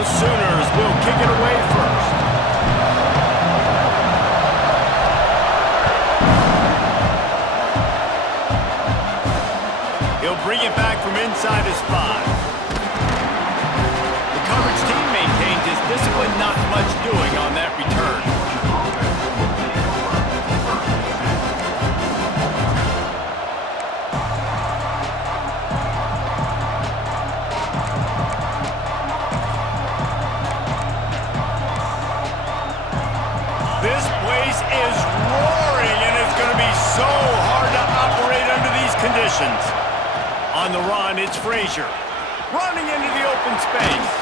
The Sooners will kick it away first. He'll bring it back from inside his 5. The coverage team maintains his discipline, not much doing on that return. This place is roaring, and it's going to be so hard to operate under these conditions. On the run, it's Frazier. Running into the open space.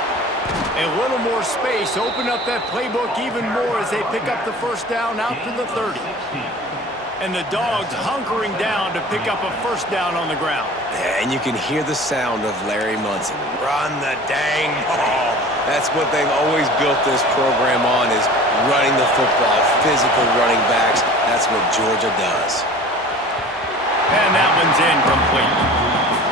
A little more space. Open up that playbook even more as they pick up the first down out to the 30. And the Dogs hunkering down to pick up a first down on the ground. Yeah, and you can hear the sound of Larry Munson. Run the dang ball. That's what they've always built this program on, is running the football, physical running backs. That's what Georgia does. And that one's incomplete.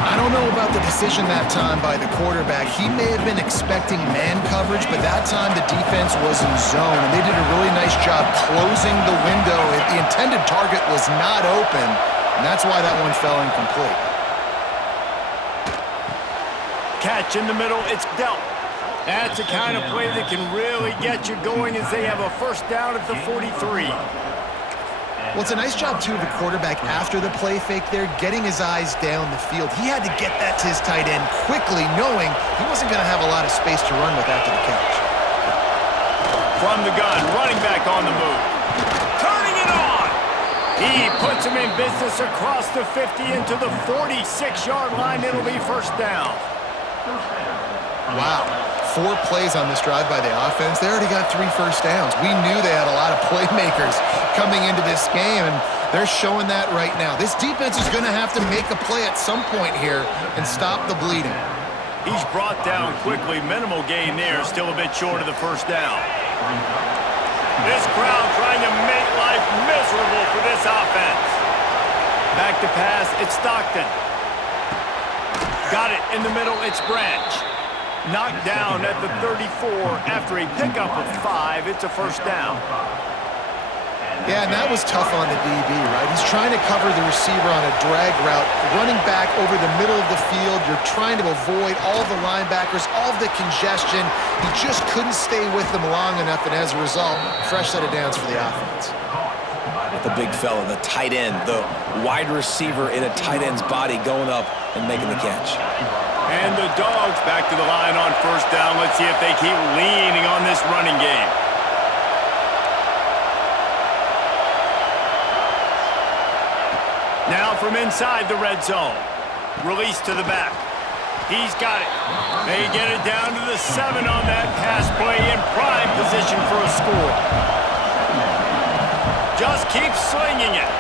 I don't know about the decision that time by the quarterback. He may have been expecting man coverage, but that time the defense was in zone, and they did a really nice job closing the window. The intended target was not open, and that's why that one fell incomplete. Catch in the middle, it's dealt. That's the kind of play that can really get you going as they have a first down at the 43. Well, it's a nice job, too, of the quarterback after the play fake there, getting his eyes down the field. He had to get that to his tight end quickly, knowing he wasn't going to have a lot of space to run with after the catch. From the gun, running back on the move. Turning it on! He puts him in business across the 50 into the 46-yard line. It'll be first down. Wow. 4 plays on this drive by the offense. They already got 3 first downs. We knew they had a lot of playmakers coming into this game, and they're showing that right now. This defense is going to have to make a play at some point here and stop the bleeding. He's brought down quickly. Minimal gain there. Still a bit short of the first down. This crowd trying to make life miserable for this offense. Back to pass. It's Stockton. Got it in the middle. It's Branch. Knocked down at the 34 after a pickup of 5. It's a first down. Yeah, and that was tough on the DB, right? He's trying to cover the receiver on a drag route, running back over the middle of the field. You're trying to avoid all the linebackers, all of the congestion. He just couldn't stay with them long enough, and as a result, fresh set of downs for the offense. The big fella, the tight end, the wide receiver in a tight end's body going up and making the catch. And the Dogs back to the line on first down. Let's see if they keep leaning on this running game. Now from inside the red zone. Release to the back. He's got it. They get it down to the 7 on that pass play, in prime position for a score. Just keeps slinging it.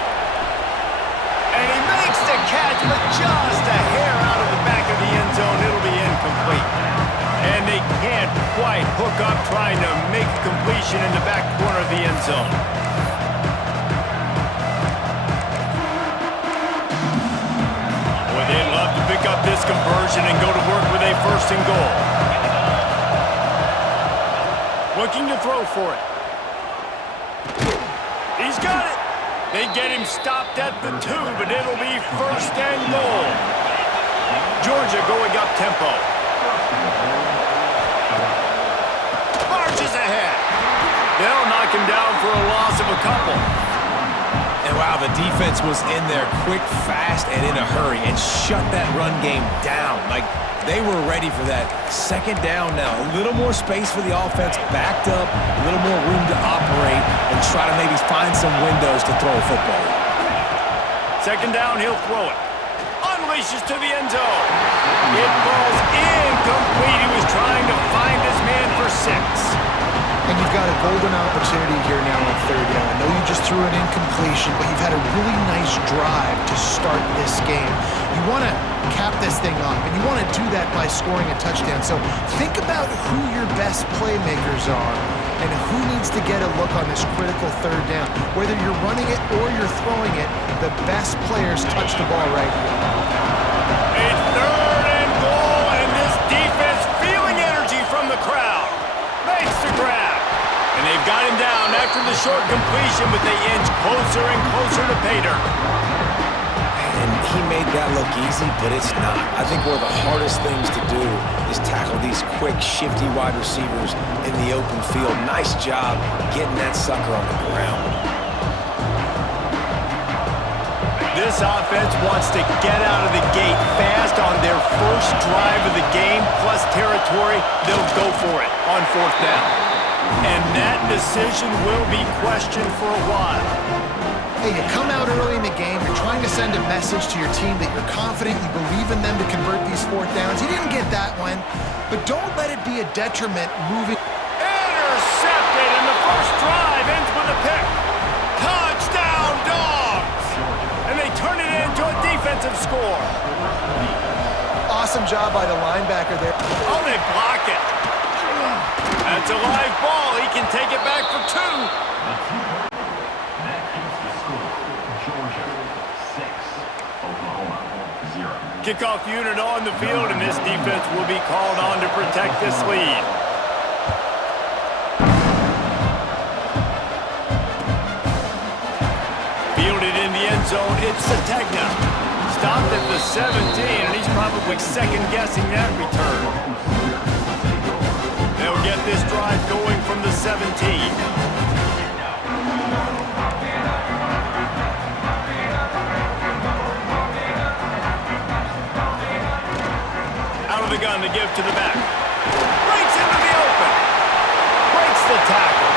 And he makes the catch, but just a hair out of the back of the end zone. It'll be incomplete. And they can't quite hook up trying to make a completion in the back corner of the end zone. Boy, they'd love to pick up this conversion and go to work with a first and goal. Looking to throw for it. He's got it. They get him stopped at the 2, but it'll be first and goal. Georgia going up tempo. Marches ahead. They'll knock him down for a loss of a couple. And wow, the defense was in there quick, fast, and in a hurry and shut that run game down. Like, they were ready for that. Second down now. A little more space for the offense, backed up, a little more room to operate and try to maybe find some windows to throw a football. Second down, he'll throw it. Unleashes to the end zone. It falls incomplete. He was trying to find his man for 6. And you've got a golden opportunity here now on third down. I know you just threw an incompletion, but you've had a really nice drive to start this game. You want to cap this thing off, and you want to do that by scoring a touchdown. So think about who your best playmakers are and who needs to get a look on this critical third down. Whether you're running it or you're throwing it, the best players touch the ball right here. A third and goal, and this defense feeling energy from the crowd. got him down after the short completion, but they inch closer and closer to pay dirt. And he made that look easy, but it's not. I think one of the hardest things to do is tackle these quick, shifty wide receivers in the open field. Nice job getting that sucker on the ground. This offense wants to get out of the gate fast on their first drive of the game, plus territory. They'll go for it on 4th down. And that decision will be questioned for a while. Hey, you come out early in the game, you're trying to send a message to your team that you're confident, you believe in them to convert these 4th downs. You didn't get that one, but don't let it be a detriment moving. Intercepted, and the first drive ends with a pick. Touchdown, Dogs! And they turn it into a defensive score. Awesome job by the linebacker there. Oh, they block it. That's a live ball. He can take it back for 2. Kickoff unit on the field, and this defense will be called on to protect this lead. Fielded in the end zone, it's Sategna. Stopped at the 17, and he's probably second-guessing that return. They'll get this drive going from the 17. The gun to give to the back. Breaks into the open. Breaks the tackle.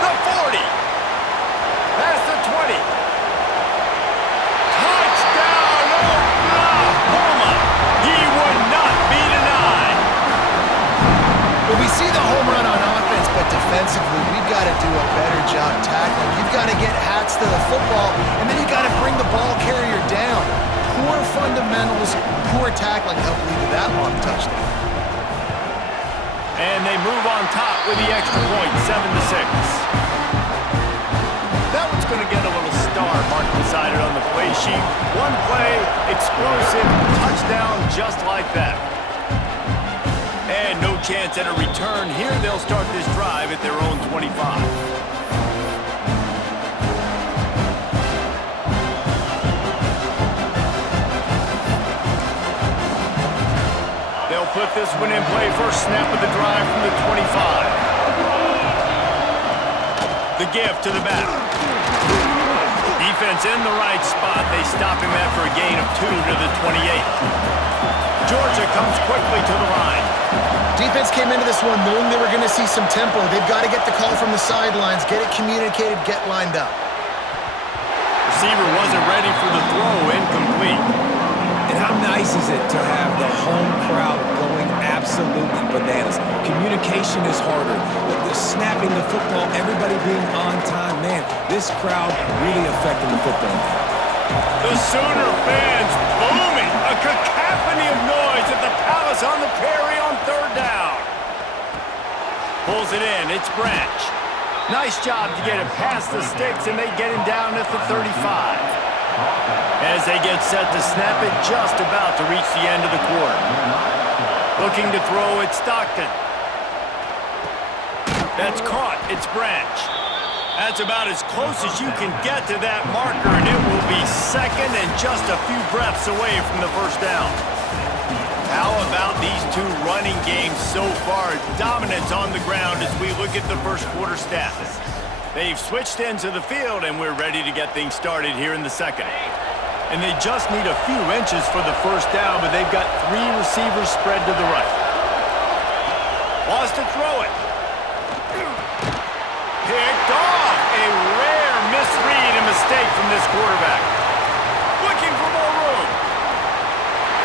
The 40. Past the 20. Touchdown, Oklahoma. He would not be denied. Well, we see the home run on offense, but defensively, we've got to do a better job tackling. You've got to get hats to the football, and then you got to bring the ball carrier down. Poor fundamentals, poor tackling helped lead to that long touchdown. And they move on top with the extra point, 7-6. That one's going to get a little star marked beside it on the play sheet. One play, explosive, touchdown just like that. And no chance at a return here. They'll start this drive at their own 25. Put this one in play. First snap of the drive from the 25. The give to the back. Defense in the right spot. They stop him after a gain of 2 to the 28. Georgia comes quickly to the line. Defense came into this one knowing they were going to see some tempo. They've got to get the call from the sidelines, get it communicated, get lined up. Receiver wasn't ready for the throw, incomplete. And how nice is it to have the home crowd going absolutely bananas? Communication is harder. The snapping the football, everybody being on time. Man, this crowd really affecting the football game. The Sooner fans booming. A cacophony of noise at the Palace on the Prairie on 3rd down. Pulls it in. It's Branch. Nice job to get it past the sticks, and they get him down at the 35. As they get set to snap it, just about to reach the end of the quarter. Looking to throw, it's Stockton. That's caught, it's Branch. That's about as close as you can get to that marker, and it will be second and just a few breaths away from the first down. How about these two running games so far? Dominance on the ground as we look at the first quarter stats. They've switched ends of the field, and we're ready to get things started here in the second. And they just need a few inches for the first down, but they've got 3 receivers spread to the right. Wants to throw it. Picked off. A rare misread and mistake from this quarterback. Looking for more room.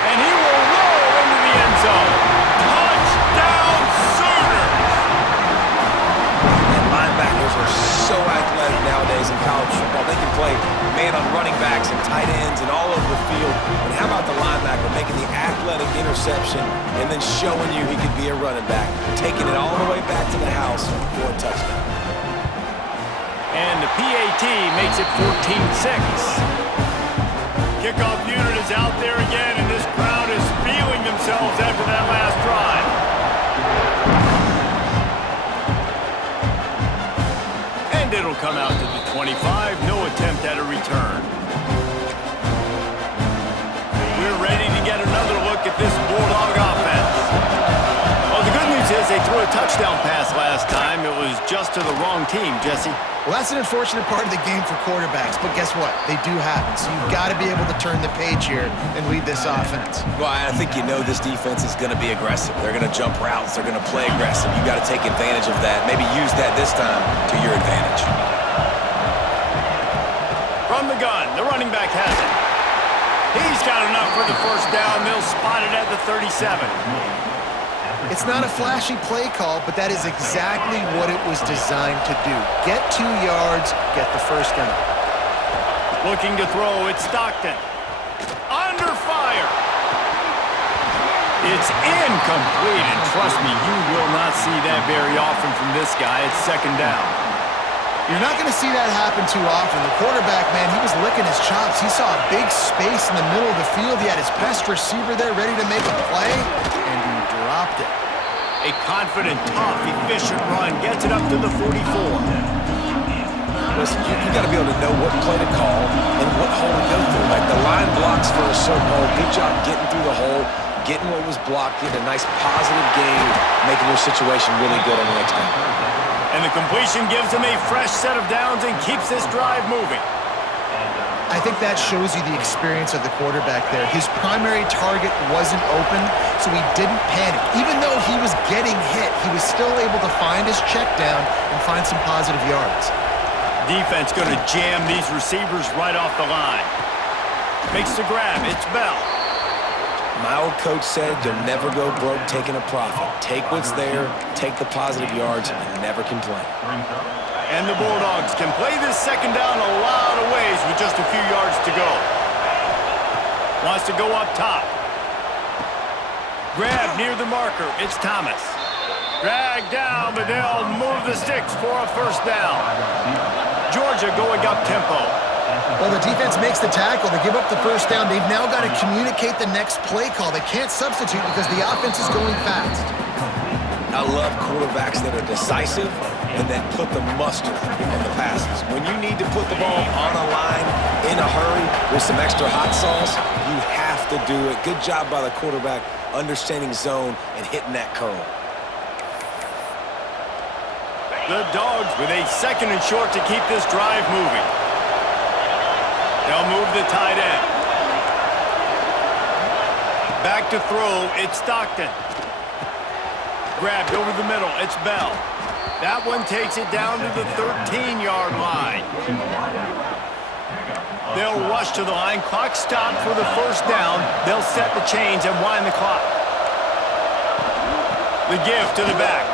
And he will roll into the end zone. Touchdown, Sooners! And linebackers are so athletic nowadays in college football. They can play man on running backs and tight ends and all over the field. And how about the linebacker making the athletic interception and then showing you he could be a running back, taking it all the way back to the house for a touchdown. And the PAT makes it 14-6. Kickoff unit is out there again, and this crowd is feeling themselves after that last drive. It'll come out to the 25. No attempt at a return. We're ready to get another look at this Bulldog offense. Well, the good news is they threw a touchdown pass last time. It was just to the wrong team, Jesse. Well, that's an unfortunate part of the game for quarterbacks, but guess what? They do happen. So you've got to be able to turn the page here and lead this offense. Well, I think you know this defense is going to be aggressive. They're going to jump routes. They're going to play aggressive. You got to take advantage of that. Maybe use that this time to your advantage. From the gun, the running back has it. He's got enough for the first down. They'll spot it at the 37. It's not a flashy play call, but that is exactly what it was designed to do. Get 2 yards, get the first down. Looking to throw, it's Stockton. Under fire. It's incomplete, and trust me, you will not see that very often from this guy. It's second down. You're not going to see that happen too often. The quarterback, man, he was licking his chops. He saw a big space in the middle of the field. He had his best receiver there ready to make a play, and he dropped it. A confident, tough, efficient run gets it up to the 44. Listen, you got to be able to know what play to call and what hole to go through. Like the line blocks for a certain hole. Good job getting through the hole, getting what was blocked, getting a nice positive gain, making your situation really good on the next down. And the completion gives him a fresh set of downs and keeps this drive moving. I think that shows you the experience of the quarterback there. His primary target wasn't open, so he didn't panic. Even though he was getting hit, he was still able to find his check down and find some positive yards. Defense going to jam these receivers right off the line. Makes the grab. It's Bell. My old coach said you'll never go broke taking a profit. Take what's there, take the positive yards, and never complain. And the Bulldogs can play this second down a lot of ways with just a few yards to go. Wants to go up top. Grab near the marker. It's Thomas. Drag down, but they'll move the sticks for a first down. Georgia going up tempo. Well, the defense makes the tackle. They give up the first down. They've now got to communicate the next play call. They can't substitute because the offense is going fast. I love quarterbacks that are decisive and that put the mustard on the passes. When you need to put the ball on a line in a hurry with some extra hot sauce, you have to do it. Good job by the quarterback understanding zone and hitting that curl. The Dogs with a second and short to keep this drive moving. They'll move the tight end. Back to throw, it's Stockton. Grabbed over the middle, it's Bell. That one takes it down to the 13-yard line. They'll rush to the line. Clock stopped for the first down. They'll set the chains and wind the clock. The give to the back.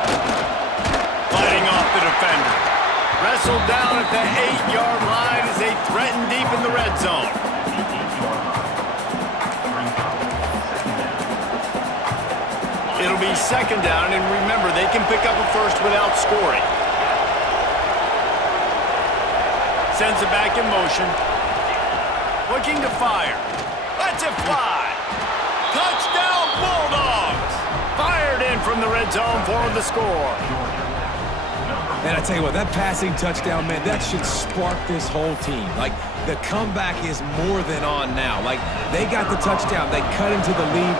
Fighting off the defender. Wrestled down at the 8-yard line as they threaten deep in the red zone. It'll be second down, and remember, they can pick up a first without scoring. Sends it back in motion. Looking to fire. Lets it fly. Touchdown, Bulldogs! Fired in from the red zone for the score. Man, I tell you what, that passing touchdown, man, that should spark this whole team. Like, the comeback is more than on now. Like, they got the touchdown. They cut into the lead.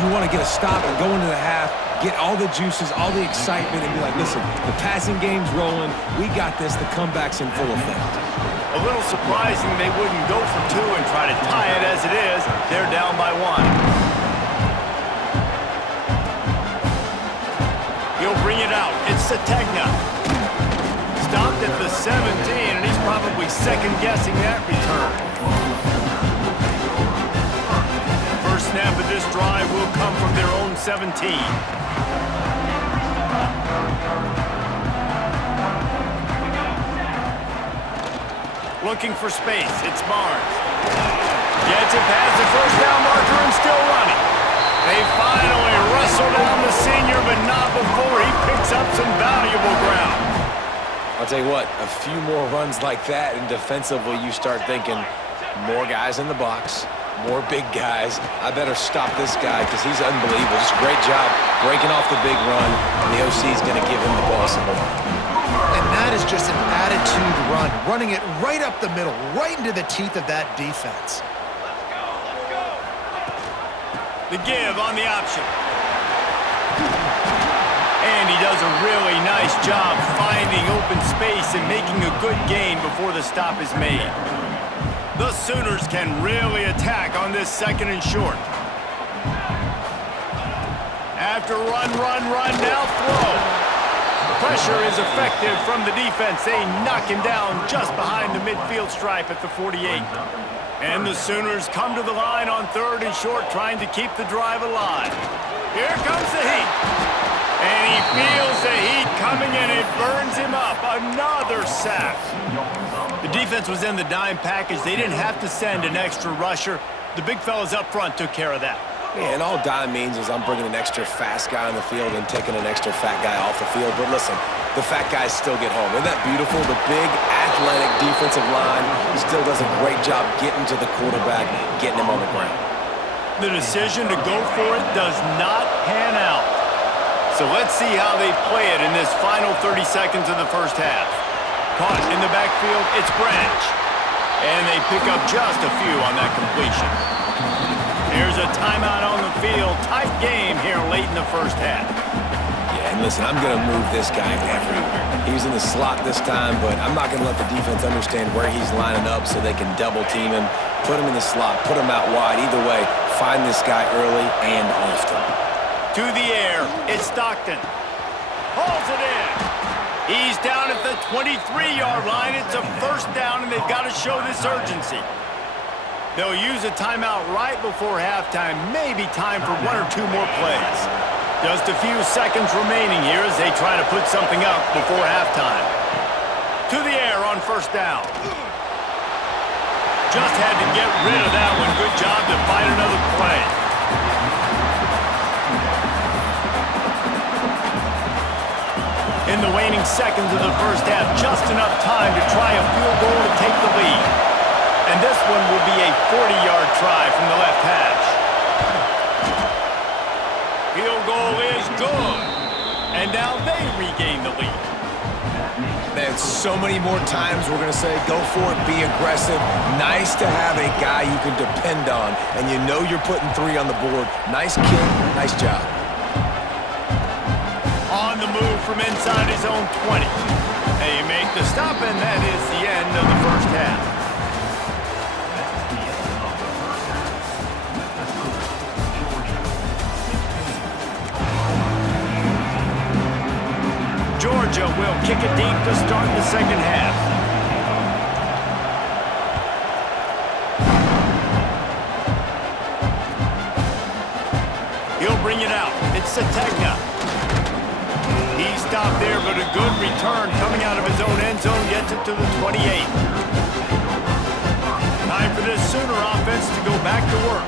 You want to get a stop and go into the half, get all the juices, all the excitement, and be like, listen, the passing game's rolling. We got this. The comeback's in full effect. A little surprising they wouldn't go for two and try to tie it as it is. They're down by one. He'll bring it out. It's Sategna. Stopped at the 17, and he's probably second-guessing that return. First snap of this drive will come from their own 17. Looking for space. It's Barnes. Gets it past the first down marker and still running. They finally wrestle down the senior, but not before he picks up some valuable ground. I'll tell you what, a few more runs like that, and defensively you start thinking more guys in the box, more big guys. I better stop this guy because he's unbelievable. Just a great job breaking off the big run, and the OC is going to give him the ball some more. And that is just an attitude run, running it right up the middle, right into the teeth of that defense. The give on the option. And he does a really nice job finding open space and making a good gain before the stop is made. The Sooners can really attack on this 2nd and short. After run, now throw. Pressure is effective from the defense. They knock him down just behind the midfield stripe at the 48. And the Sooners come to the line on 3rd and short, trying to keep the drive alive. Here comes the heat. And he feels the heat coming, and it burns him up. Another sack. The defense was in the dime package. They didn't have to send an extra rusher. The big fellas up front took care of that. Yeah, and all dime means is I'm bringing an extra fast guy on the field and taking an extra fat guy off the field. But listen, the fat guys still get home. Isn't that beautiful? The big, athletic defensive line still does a great job getting to the quarterback, getting him on the ground. The decision to go for it does not pan out. So let's see how they play it in this final 30 seconds of the first half. Caught in the backfield, it's Branch. And they pick up just a few on that completion. Here's a timeout on the field. Tight game here late in the first half. Yeah, and listen, I'm going to move this guy everywhere. He's in the slot this time, but I'm not going to let the defense understand where he's lining up so they can double team him, put him in the slot, put him out wide. Either way, find this guy early and often. To the air, it's Stockton. Hauls it in. He's down at the 23-yard line. It's a 1st down, and they've got to show this urgency. They'll use a timeout right before halftime. Maybe time for 1 or 2 more plays. Just a few seconds remaining here as they try to put something up before halftime. To the air on 1st down. Just had to get rid of that one. Good job to find another play. In the waning seconds of the first half, just enough time to try a field goal to take the lead. And this one will be a 40-yard try from the left hash. Field goal is good. And now they regain the lead. Man, so many more times we're going to say, go for it, be aggressive. Nice to have a guy you can depend on, and you know you're putting 3 on the board. Nice kick, nice job. On the move from inside his own 20. They make the stop, and that is the end of the first half. Georgia will kick it deep to start the second half. He'll bring it out. It's Sategna. He stopped there, but a good return coming out of his own end zone gets it to the 28. Time for this Sooner offense to go back to work.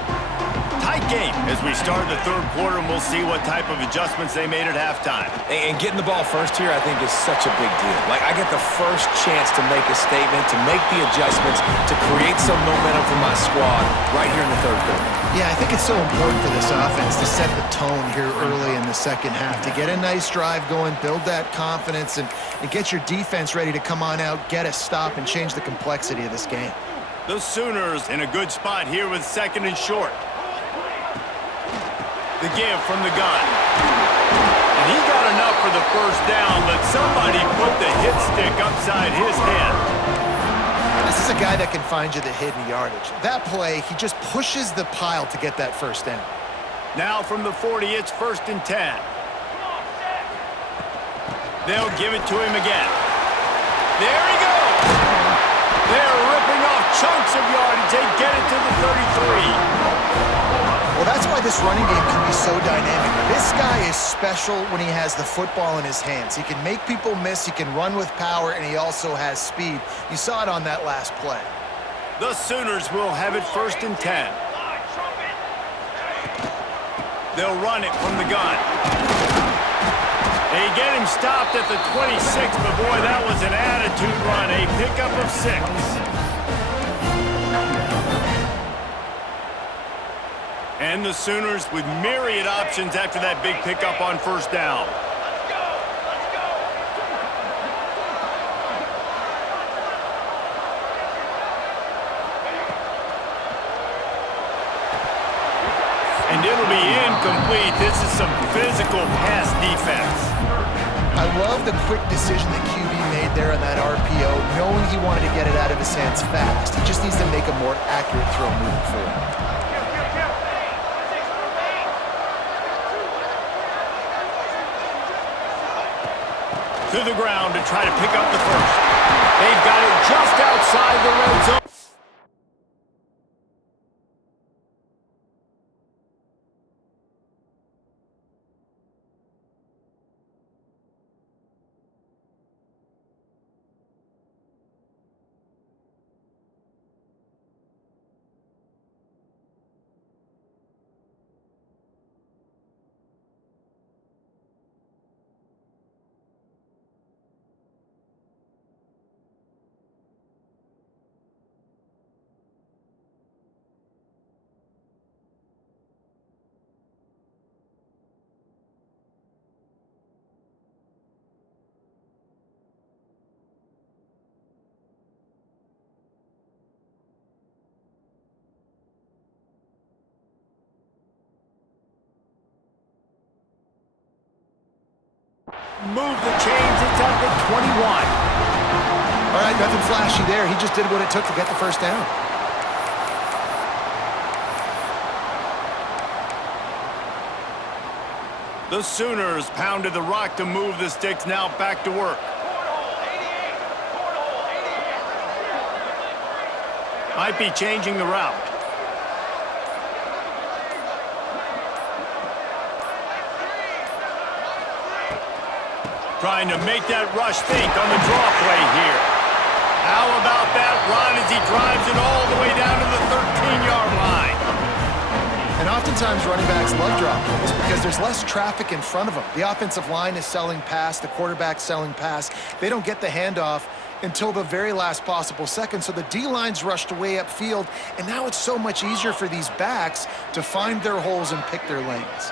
Tight game as we start the 3rd quarter, and we'll see what type of adjustments they made at halftime. And getting the ball first here, I think, is such a big deal. Like, I get the first chance to make a statement, to make the adjustments, to create some momentum for my squad right here in the 3rd quarter. Yeah, I think it's so important for this offense to set the tone here early in the second half, to get a nice drive going, build that confidence, and get your defense ready to come on out, get a stop, and change the complexity of this game. The Sooners in a good spot here with 2nd and short. The give from the gun. And he got enough for the 1st down, but somebody put the hit stick upside his head. This is a guy that can find you the hidden yardage. That play, he just pushes the pile to get that 1st down. Now from the 40, it's 1st and 10. They'll give it to him again. There he goes! They're ripping off chunks of yardage. They get it to the 33. Well, that's why this running game can be so dynamic. This guy is special when he has the football in his hands. He can make people miss, he can run with power, and he also has speed. You saw it on that last play. The Sooners will have it 1st and 10. They'll run it from the gun. They get him stopped at the 26, but boy, that was an attitude run. A pickup of 6. And the Sooners with myriad options after that big pickup on 1st down. And it'll be incomplete. This is some physical pass defense. I love the quick decision that QB made there on that RPO, knowing he wanted to get it out of his hands fast. He just needs to make a more accurate throw moving forward. To the ground to try to pick up the first. They've got it just outside the red zone. Move the chains, it's up to 21. All right, nothing flashy there. He just did what it took to get the first down. The Sooners pounded the rock to move the sticks, now back to work. Might be changing the route. Trying to make that rush think on the draw play here. How about that run as he drives it all the way down to the 13-yard line? And oftentimes running backs love drop plays because there's less traffic in front of them. The offensive line is selling pass, the quarterback's selling pass. They don't get the handoff until the very last possible second. So the D-line's rushed away upfield, and now it's so much easier for these backs to find their holes and pick their lanes.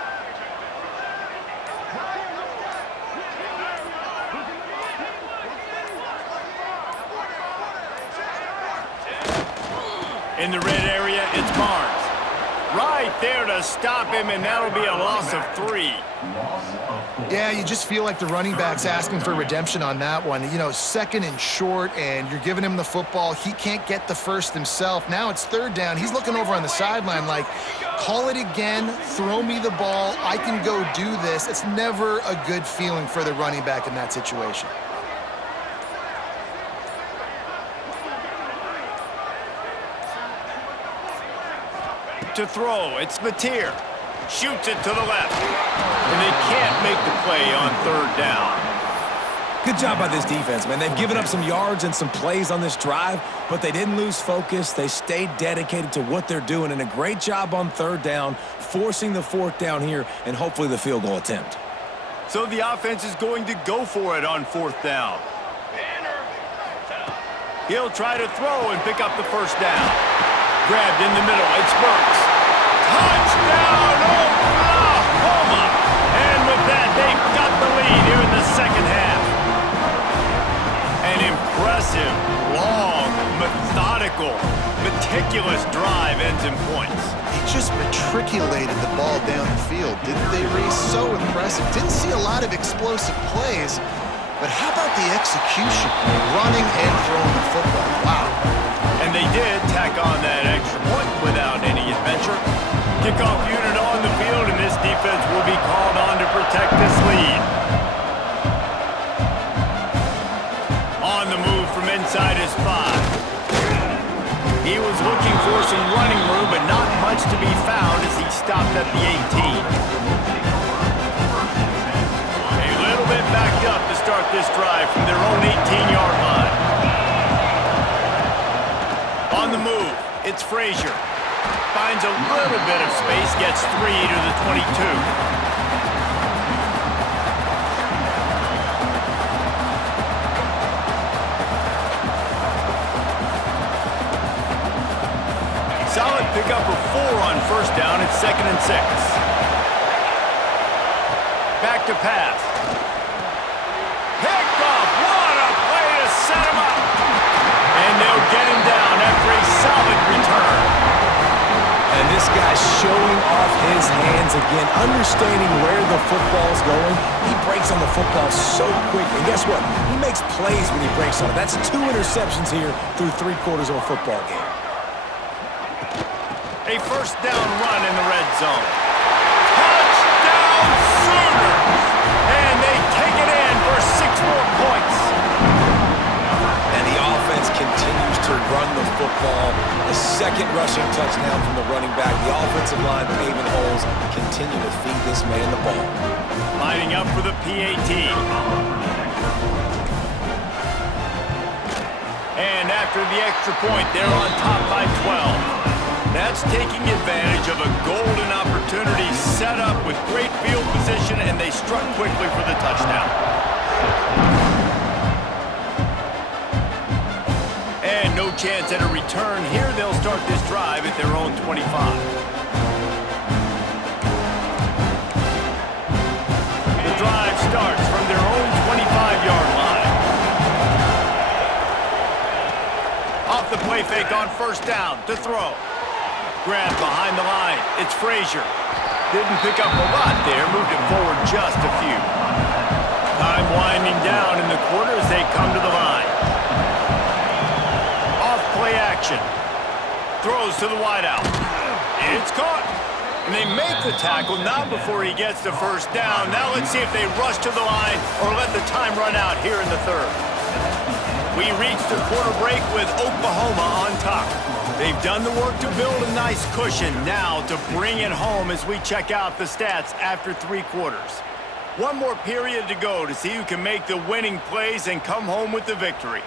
In the red area, it's Barnes. Right there to stop him, and that'll be a loss of 3. Yeah, you just feel like the running back's asking for redemption on that one. You know, second and short, and you're giving him the football. He can't get the first himself. Now it's third down. He's looking over on the sideline like, call it again, throw me the ball, I can go do this. It's never a good feeling for the running back in that situation. To throw, it's Mateer. Shoots it to the left. And they can't make the play on third down. Good job by this defense, man. They've given up some yards and some plays on this drive, but they didn't lose focus. They stayed dedicated to what they're doing, and a great job on third down, forcing the fourth down here, and hopefully the field goal attempt. So the offense is going to go for it on fourth down. He'll try to throw and pick up the first down. Grabbed in the middle, it's Burks. Touchdown, Oklahoma! And with that, they've got the lead here in the second half. An impressive, long, methodical, meticulous drive ends in points. He just matriculated the ball down the field, didn't they, Reese? So impressive. Didn't see a lot of explosive plays, but how about the execution? Running and throwing the football. Wow. And they did tack on that extra point without any adventure. Kickoff unit on the field, and this defense will be called on to protect this lead. On the move from inside his 5. He was looking for some running room, but not much to be found as he stopped at the 18. A little bit backed up to start this drive from their own 18-yard line. On the move, it's Frazier. Finds a little bit of space, gets 3 to the 22. Solid pickup of 4 on first down. It's 2nd and 6. Back to pass. Picked off. What a play to set him up. And they'll get him down after a solid return. And this guy showing off his hands again, understanding where the football's going. He breaks on the football so quick, and guess what? He makes plays when he breaks on it. That's 2 interceptions here through 3/4 of a football game. A first down run in the red zone. Touchdown Sooners! And they take it in for 6 more points. And the offense continues to run the football. A second rushing touchdown from the running back. The offensive line paving holes. Continue to feed this man the ball. Lining up for the PAT. And after the extra point, they're on top by 12. That's taking advantage of a golden opportunity set up with great field position, and they struck quickly for the touchdown. And no chance at a return here. They'll start this drive at their own 25. The drive starts from their own 25-yard line. Off the play fake on first down to throw. Grab behind the line. It's Frazier. Didn't pick up a lot there. Moved it forward just a few. Time winding down in the quarter as they come to the line. Off play action. Throws to the wideout. It's caught. And they make the tackle, not before he gets the first down. Now let's see if they rush to the line or let the time run out here in the third. We reach the quarter break with Oklahoma on top. They've done the work to build a nice cushion. Now to bring it home as we check out the stats after 3 quarters. One more period to go to see who can make the winning plays and come home with the victory.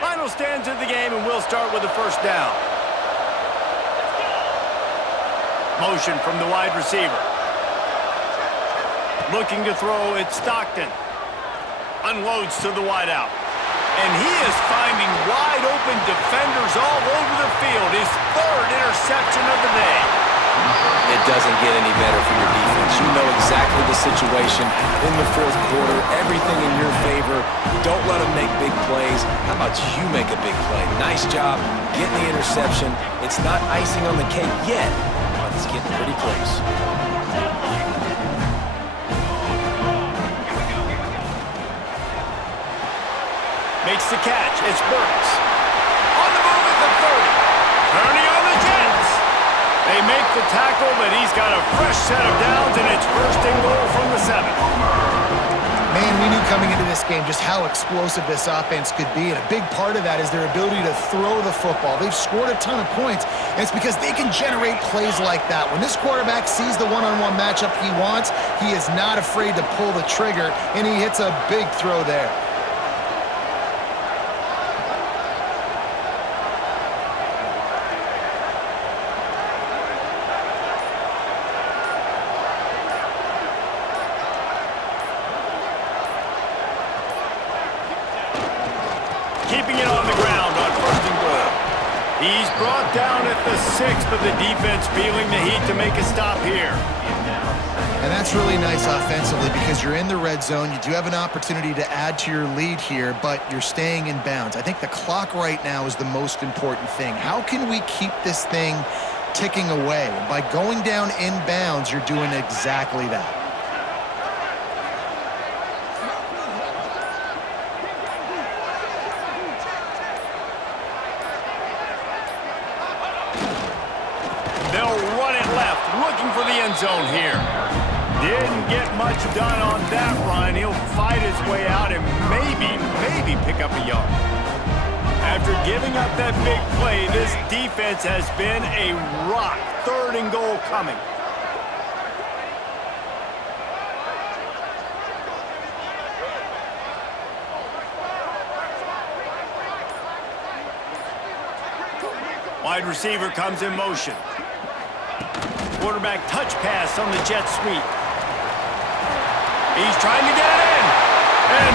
Final stands of the game, and we'll start with the first down. Motion from the wide receiver. Looking to throw, it's Stockton. Unloads to the wideout. And he is finding wide-open defenders all over the field. His 3rd interception of the day. It doesn't get any better for your defense. You know exactly the situation in the 4th quarter. Everything in your favor. Don't let them make big plays. How about you make a big play? Nice job getting the interception. It's not icing on the cake yet, but it's getting pretty close. Makes the catch. It's Burks. On the move at the 30. Turning on the Jets. They make the tackle, but he's got a fresh set of downs, and it's 1st and goal from the 7. Man, we knew coming into this game just how explosive this offense could be, and a big part of that is their ability to throw the football. They've scored a ton of points, and it's because they can generate plays like that. When this quarterback sees the one-on-one matchup he wants, he is not afraid to pull the trigger, and he hits a big throw there. Keeping it on the ground on 1st and goal. He's brought down at the 6, but the defense feeling the heat to make a stop here. And that's really nice offensively because you're in the red zone. You do have an opportunity to add to your lead here, but you're staying in bounds. I think the clock right now is the most important thing. How can we keep this thing ticking away? By going down in bounds, you're doing exactly that. They'll run it left, looking for the end zone here. Didn't get much done on that run. He'll fight his way out and maybe pick up a yard. After giving up that big play, this defense has been a rock. 3rd and goal coming. Wide receiver comes in motion. Quarterback touch pass on the jet sweep. He's trying to get it in. And